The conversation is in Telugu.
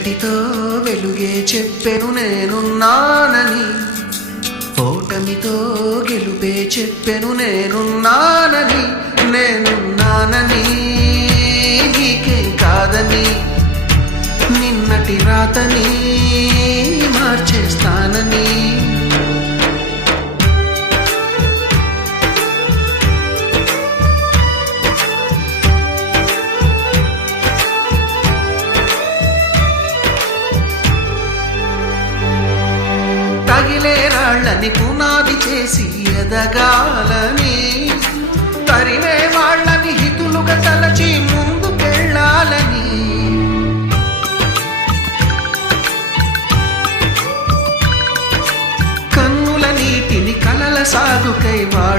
చీకటితో వెలుగే చెప్పెను నేనున్నానని, ఓటమితో గెలుపే చెప్పెను నేనున్నానని. నేనున్నానని నీకేం కాదని, నిన్నటి రాతని మార్చేస్తానని. తగిలే రాళ్ళని పునాది చేసి ఎదగాలని, తరిమే వాళ్ళని హితులుగా తలచి ముందుకెళ్ళాలని. కన్నుల నీటిని కలల సాగుకై వాడు